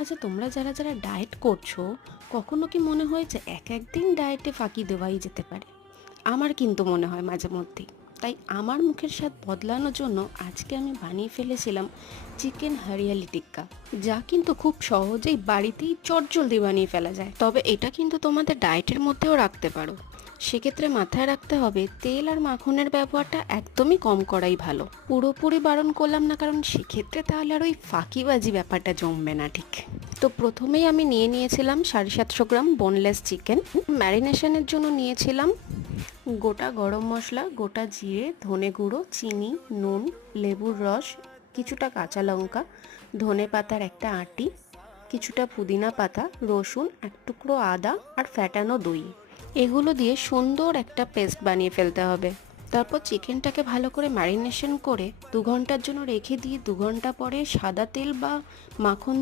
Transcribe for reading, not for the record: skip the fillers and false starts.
আচ্ছা, তোমরা যারা যারা ডায়েট করছো, কখনো কি মনে হয়েছে এক একদিন ডায়েটে ফাঁকি দেওয়াই যেতে পারে? আমার কিন্তু মনে হয় মাঝে মধ্যেই। তাই আমার মুখের স্বাদ বদলানোর জন্য আজকে আমি বানিয়ে ফেলেছিলাম চিকেন হরিয়ালি টিক্কা, যা কিন্তু খুব সহজেই বাড়িতেই চটজলদি বানিয়ে ফেলা যায়। তবে এটা কিন্তু তোমাদের ডায়েটের মধ্যেও রাখতে পারো। সেক্ষেত্রে মাথায় রাখতে হবে তেল আর মাখনের ব্যবহারটা একদমই কম করাই ভালো। পুরোপুরি বারণ করলাম না, কারণ সেক্ষেত্রে তাহলে আর ওই ফাঁকিবাজি ব্যাপারটা জমবে না ঠিক। তো প্রথমেই আমি নিয়েছিলাম 750 গ্রাম বোনলেস চিকেন। ম্যারিনেশনের জন্য নিয়েছিলাম গোটা গরম মশলা, গোটা জিরে, ধনে গুঁড়ো, চিনি, নুন, লেবুর রস, কিছুটা কাঁচা লঙ্কা, ধনে পাতার একটা আঁটি, কিছুটা পুদিনা পাতা, রসুন, এক টুকরো আদা আর ফ্যাটানো দই। এগুলো দিয়ে সুন্দর একটা পেস্ট বানিয়ে ফেলতে হবে। তারপর চিকেনটাকে ভালো করে ম্যারিনেশন করে 2 ঘন্টার জন্য রেখে দিয়ে 2 ঘন্টা পরে সাদা তেল বা মাখন